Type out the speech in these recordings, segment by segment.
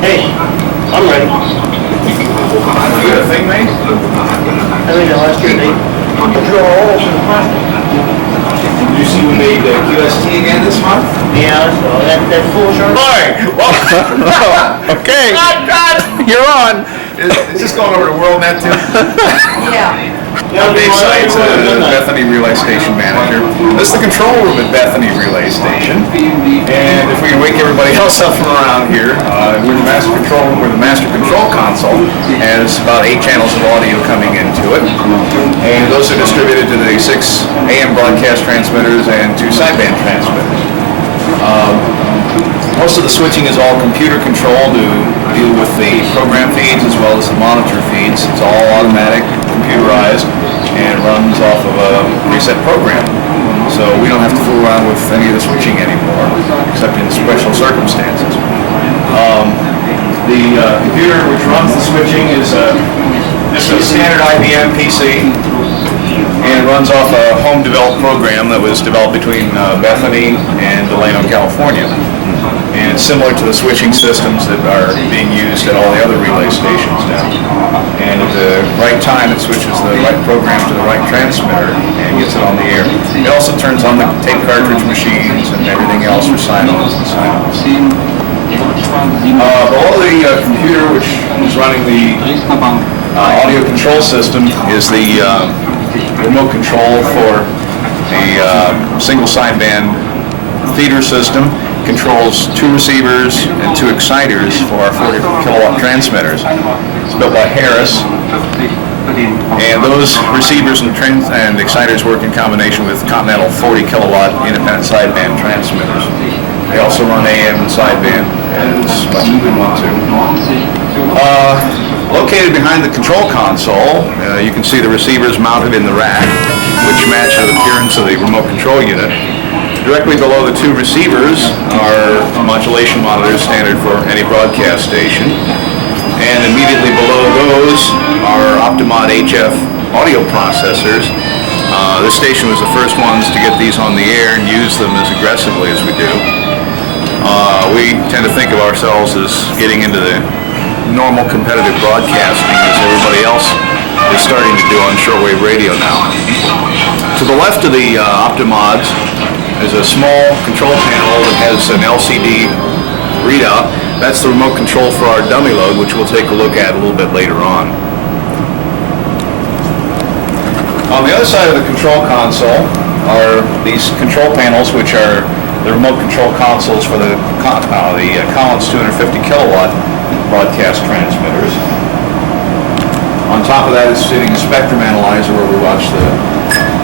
Hey, I'm ready. You got a thing made? I think the last year they drill holes in the plastic. Did you see we made QST again this month? Yeah, so that full short. Okay. You're on. Is this going over to WorldNet too? Yeah. I'm Dave Seitz, Bethany Relay Station manager. This is the control room at Bethany Relay Station. And if we can wake everybody else up from around here, we're the master control room, where the master control console has about 8 channels of audio coming into it. And those are distributed to the 6 AM broadcast transmitters and 2 sideband transmitters. Most of the switching is all computer controlled to deal with the program feeds as well as the monitor feeds. It's all automatic, computerized, and runs off of a preset program. So we don't have to fool around with any of the switching anymore, except in special circumstances. The computer which runs the switching is just a standard IBM PC, and it runs off a home-developed program that was developed between Bethany and Delano, California. And it's similar to the switching systems that are being used at all the other relay stations now. And at the right time, it switches the right program to the right transmitter and gets it on the air. It also turns on the tape cartridge machines and everything else for sign-ons and sign-offs. Below the computer, which is running the audio control system, is the remote control for a single sideband feeder system. Controls 2 receivers and 2 exciters for our 40 kilowatt transmitters. It's built by Harris, and those receivers and exciters work in combination with Continental 40 kilowatt independent sideband transmitters. They also run AM and sideband as much as we want to. Located behind the control console, you can see the receivers mounted in the rack, which match the appearance of the remote control unit. Directly below the 2 receivers are modulation monitors standard for any broadcast station. And immediately below those are Optimod HF audio processors. This station was the first ones to get these on the air and use them as aggressively as we do. We tend to think of ourselves as getting into the normal competitive broadcasting as everybody else is starting to do on shortwave radio now. To the left of the Optimods is a small control panel that has an LCD readout. That's the remote control for our dummy load, which we'll take a look at a little bit later on. On the other side of the control console are these control panels, which are the remote control consoles for the Collins 250 kilowatt broadcast transmitters. On top of that is sitting a spectrum analyzer where we watch the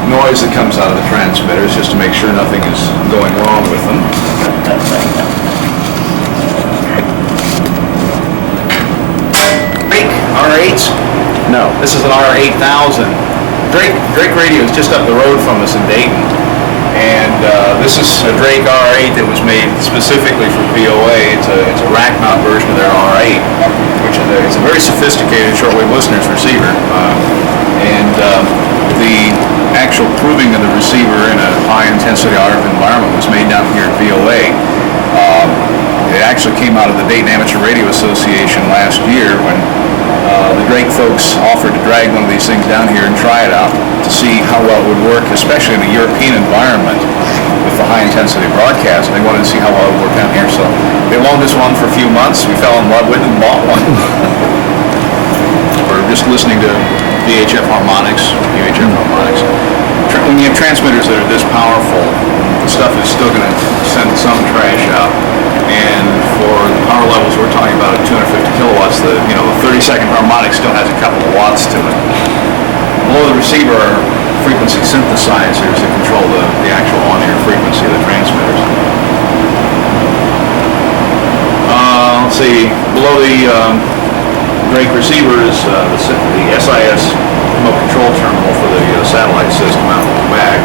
noise that comes out of the transmitters just to make sure nothing is going wrong with them. Drake R8s? No. This is an R8000. Drake Radio is just up the road from us in Dayton. And this is a Drake R8 that was made specifically for VOA. It's a rack mount version of their R8, which is it's a very sophisticated shortwave listeners receiver. The actual proving of the receiver in a high-intensity RF environment was made down here at VOA. It actually came out of the Dayton Amateur Radio Association last year when the Drake folks offered to drag one of these things down here and try it out to see how well it would work, especially in a European environment with the high-intensity broadcast. They wanted to see how well it would work down here, so they loaned us one for a few months. We fell in love with it and bought one. We're just listening to VHF harmonics, UHF harmonics. When you have transmitters that are this powerful, the stuff is still going to send some trash out. And for the power levels we're talking about at 250 kilowatts, the 30-second harmonic still has a couple of watts to it. Below the receiver are frequency synthesizers that control the actual on-air frequency of the transmitters. Let's see, below the Drake receiver is the SIS remote control terminal for the satellite system out in the back.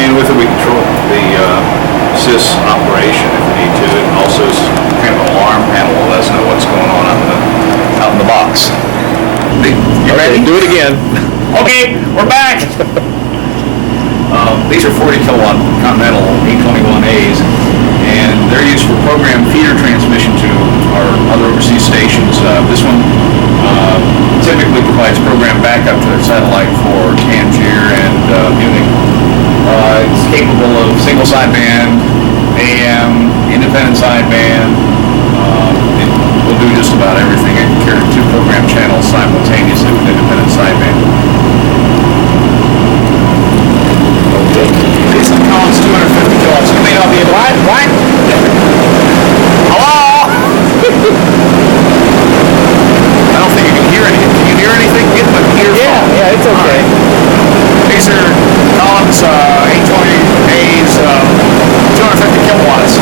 And with it we control the SIS operation if we need to. It also is kind of an alarm panel to let us know what's going on out in the box. You ready? Do it again. Okay, we're back. These are 40 kilowatt Continental 821As, and and they're used for program feeder transmission to our other overseas stations. This one typically provides program backup to the satellite for Tangier and Munich. It's capable of single sideband, AM, independent sideband. It will do just about everything. It can carry 2 program channels simultaneously with independent sideband. These are Collins 250 kilowatts. You may not be able to... What? Hello? I don't think you can hear anything. Can you hear anything? Get my earphone. Yeah, it's okay. These are Collins 820A's 250 kilowatts.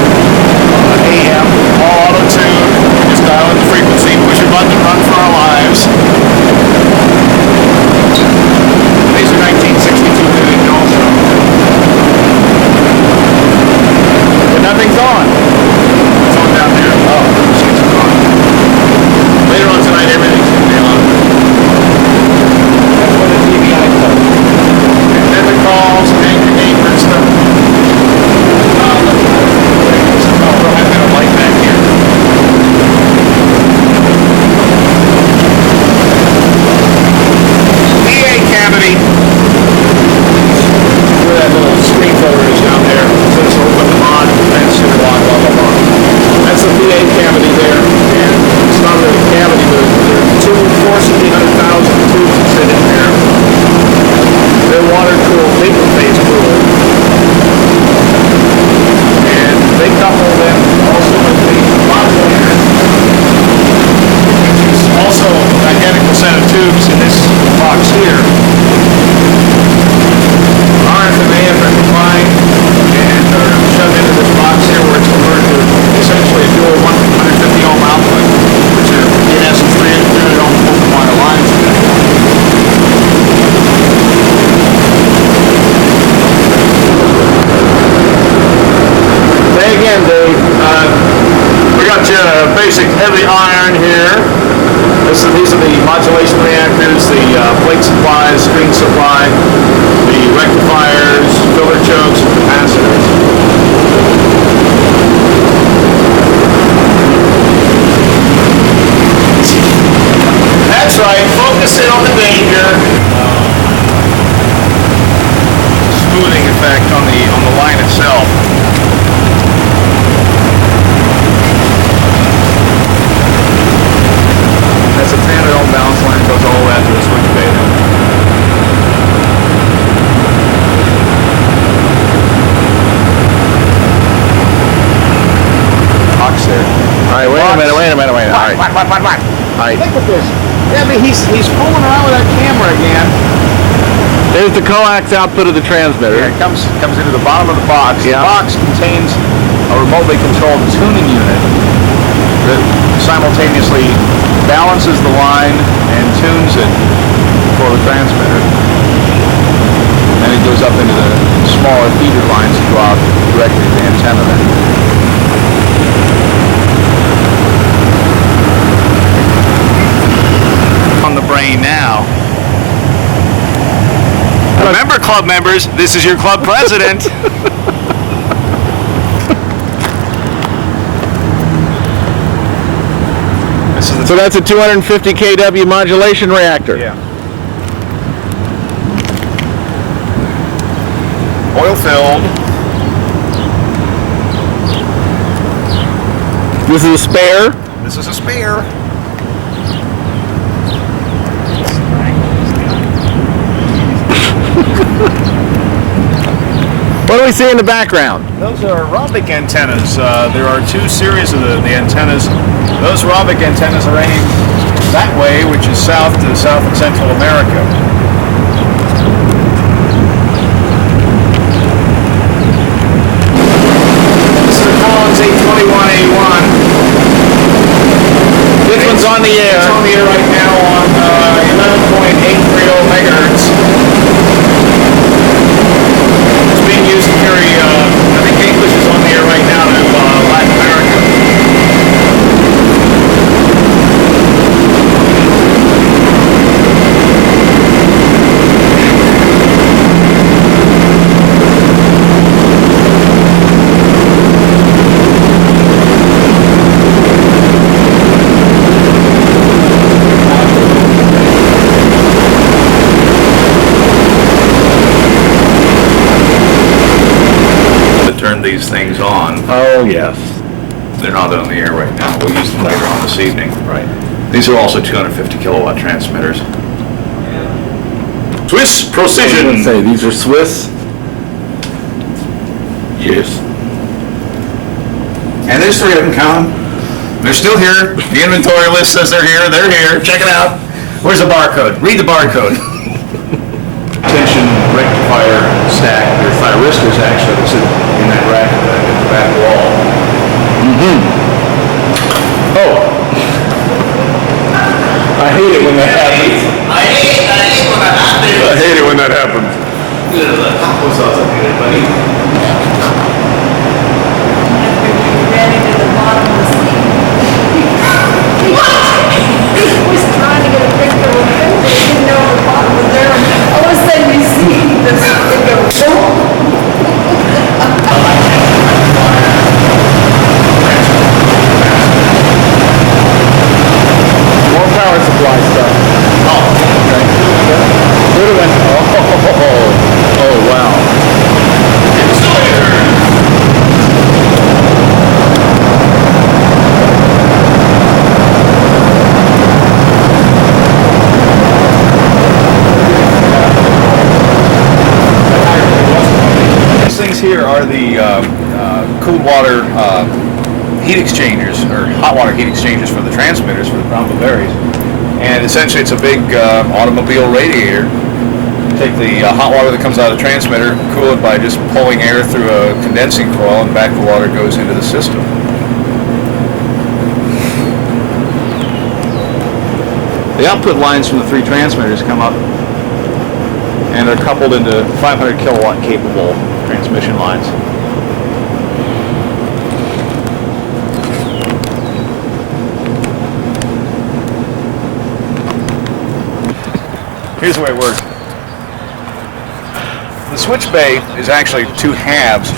AM, all auto-tuned. Just dial in the frequency, push a button, and run for our lives. These are 1962 million also. But nothing's on. It's on down there. Oh, it's on. Later on tonight, everything's going to be on. That's what the TVI does. And then the calls, angry neighbors, stuff. I've got a light back here. PA cavity. Where that little screen folder is down there. It says open the mod, transmitter lock, blah, blah, blah. That's the PA cavity there. And it's not really a cavity, but there are 400,000 tubes that sit in there. They're water cooled, vapor phase cooled. And they couple them also with the modulator, which is also an identical set of tubes in this box here. RF and AF are combined and are shoved into this box here where it's converted to essentially a dual 150 ohm output, which are in essence 300 ohm open wire lines. Say again, Dave. We got your basic heavy iron here. These are the modulation reactors, the plate supply, screen supply, the rectifiers, filter chokes, and capacitors. That's right. Focus in on the danger. Smoothing effect on the line itself. That's a 300 ohm balance line, goes all the way out to the switch bay then. Box there. Alright, wait a minute. Alright. What? Alright. Look at this. Yeah, but he's fooling around with that camera again. There's the coax output of the transmitter. Yeah, it comes into the bottom of the box. Yeah. The box contains a remotely controlled tuning unit that simultaneously balances the line and tunes it for the transmitter. And it goes up into the smaller feeder lines that go out directly to the antenna then. On the brain now. Remember, club members, this is your club president. So that's a 250 kW modulation reactor. Yeah. Oil filled. This is a spare. This is a spare. What do we see in the background? Those are rhombic antennas. There are 2 series of the antennas. Those rhombic antennas are aimed that way, which is South and Central America. This is a Collins 821A1. This one's on the air. It's on the air right now on 11.830 megahertz. It's being used to carry, I think English is on the air right now to Latin America. these things on. Oh, yes. They're not on the air right now. We'll use them later on this evening. Right. These are also 250 kilowatt transmitters. Swiss I was Precision. going to say, these are Swiss. Yes. And there's 3 of them, count them. They're still here. The inventory list says they're here. They're here. Check it out. Where's the barcode? Read the barcode. Tension rectifier stack. They're thyristors, actually. That's in that rack at the back wall. Oh. I hate it when that happens. I hate when that happens. I hate it when that happens. Ran into the bottom of the sea. What? He was trying to get a picture of him, but he didn't know the bottom was there. And all of a sudden you see this, it goes, boom. More power supply stuff. Oh, okay. Would have went, oh, wow. These things here are the cooled water heat exchangers, or hot water heat exchangers for the transmitters for the Bronco Berries. And essentially it's a big automobile radiator. Take the hot water that comes out of the transmitter, cool it by just pulling air through a condensing coil, and back the water goes into the system. The output lines from the 3 transmitters come up and are coupled into 500 kilowatt capable transmission lines. Here's the way it works. The switch bay is actually 2 halves,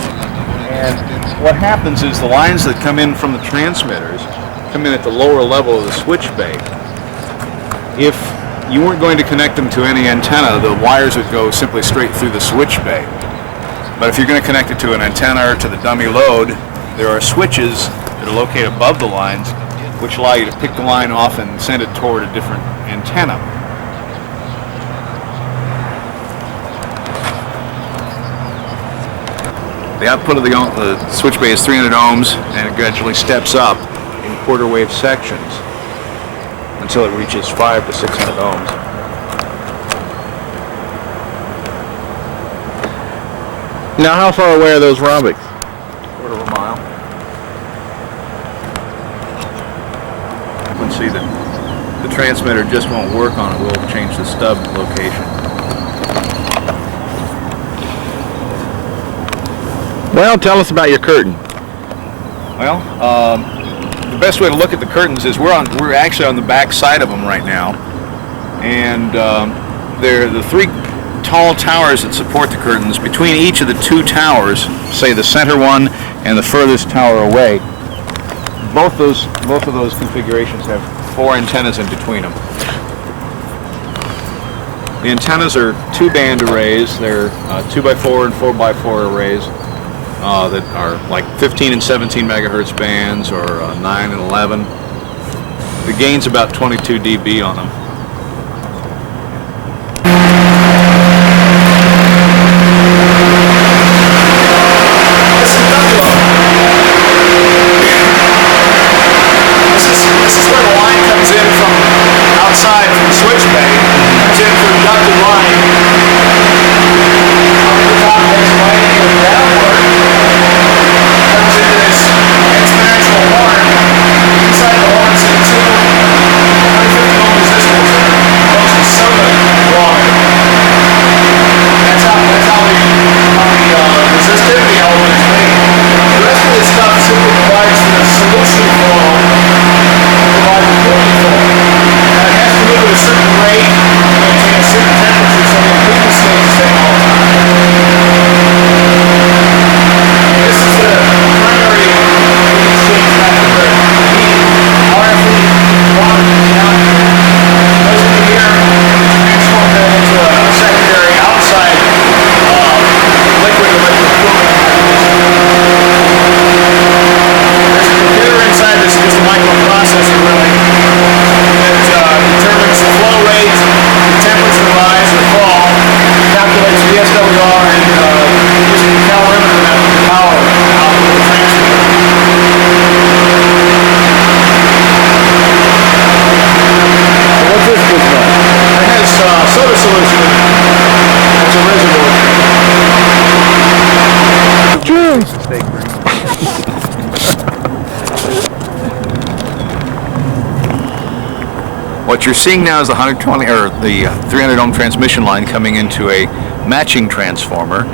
and what happens is the lines that come in from the transmitters come in at the lower level of the switch bay. If you weren't going to connect them to any antenna, the wires would go simply straight through the switch bay. But if you're going to connect it to an antenna or to the dummy load, there are switches that are located above the lines which allow you to pick the line off and send it toward a different antenna. The output of the switch bay is 300 ohms, and it gradually steps up in quarter wave sections until it reaches 500 to 600 ohms. Now, how far away are those rhombics? Quarter of a mile. Let's see that the transmitter just won't work on it. We'll change the stub location. Well, tell us about your curtain. Well, the best way to look at the curtains is we're actually on the back side of them right now, and they're the 3 tall towers that support the curtains. Between each of the 2 towers, say the center one and the furthest tower away, both of those configurations have 4 antennas in between them. The antennas are 2-band arrays. They're 2x4 and 4x4 arrays. That are like 15 and 17 megahertz bands, or 9 and 11. The gain's about 22 dB on them. This is where the line comes in from outside from the switch bay. Comes in through the ducted line. Up at the top, makes right and downward. Comes into this exponential horn. Inside the horn is a 250 ohm resistor. fake green. What you're seeing now is the 120 or the 300 ohm transmission line coming into a matching transformer,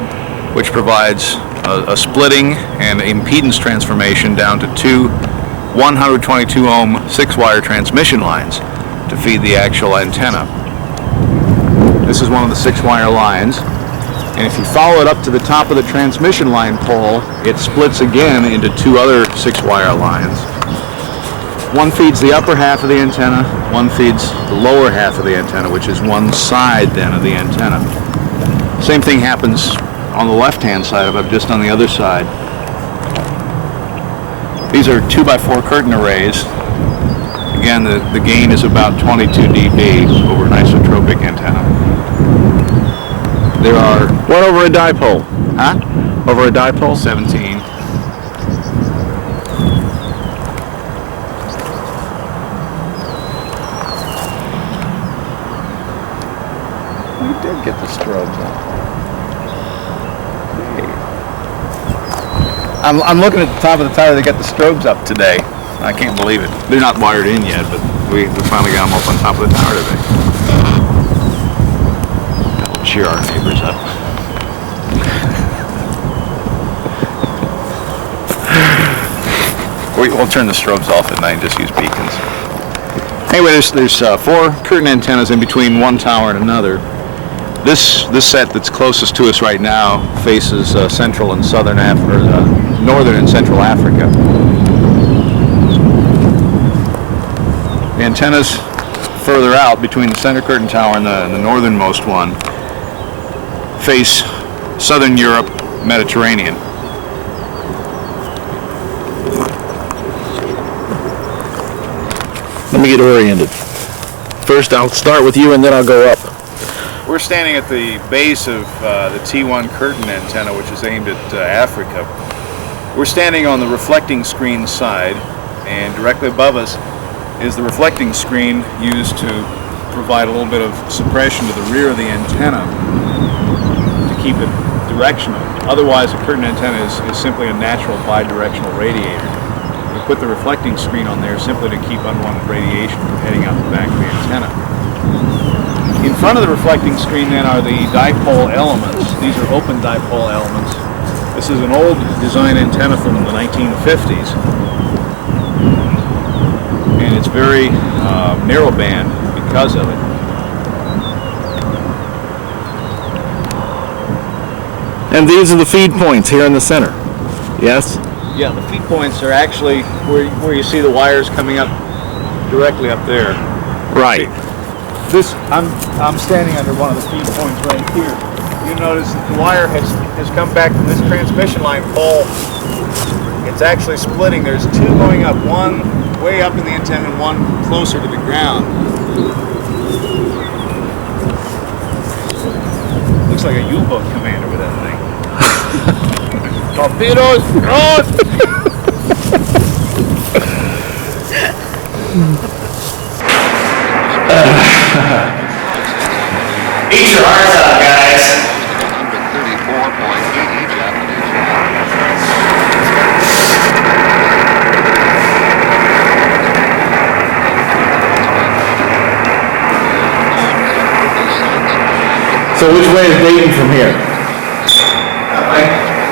which provides a splitting and impedance transformation down to two 122 ohm 6-wire transmission lines to feed the actual antenna. This is one of the 6-wire lines, and if you follow it up to the top of the transmission line pole, it splits again into two other 6-wire lines. One feeds the upper half of the antenna, one feeds the lower half of the antenna, which is one side then of the antenna. Same thing happens on the left-hand side of it, just on the other side. These are 2x4 curtain arrays. Again, the gain is about 22 dB over an isotropic antenna. There are... What over a dipole? Huh? Over a dipole? 17. We did get the strobes on. I'm looking at the top of the tower. They got the strobes up today. I can't believe it. They're not wired in yet, but we finally got them up on top of the tower today. That'll cheer our neighbors up. We'll turn the strobes off at night and just use beacons. Anyway, there's 4 curtain antennas in between one tower and another. This set that's closest to us right now faces central and southern northern and central Africa. The antennas further out between the center curtain tower and the northernmost one face southern Europe, Mediterranean. Let me get oriented. First, I'll start with you, and then I'll go up. We're standing at the base of the T1 curtain antenna, which is aimed at Africa. We're standing on the reflecting screen side, and directly above us is the reflecting screen used to provide a little bit of suppression to the rear of the antenna to keep it directional. Otherwise, a curtain antenna is simply a natural bidirectional radiator. We put the reflecting screen on there simply to keep unwanted radiation from heading out the back of the antenna. In front of the reflecting screen then are the dipole elements. These are open dipole elements. This is an old design antenna from the 1950s. And it's very narrowband because of it. And these are the feed points here in the center. Yes? Yeah, the feed points are actually where you see the wires coming up directly up there. Right. This I'm standing under one of the feed points right here. You notice that the wire has come back from this transmission line pole. It's actually splitting. There's 2 going up, one way up in the antenna and one closer to the ground. Looks like a U-boat commander with that thing. Torpedoes! Run! Eat your hearts out, guys. So which way is Dayton from here?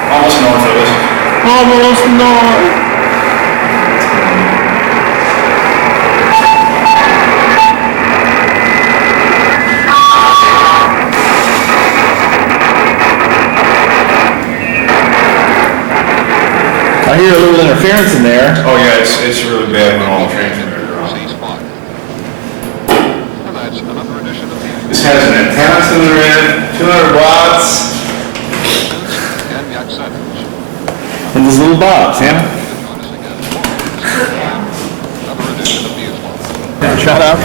Almost north of us. Almost north. I hear a little interference in there. Oh yeah, it's really bad when all the transmitters are on. This has an antenna to the rear, 200 watts. And these little bobs, yeah? Shut up.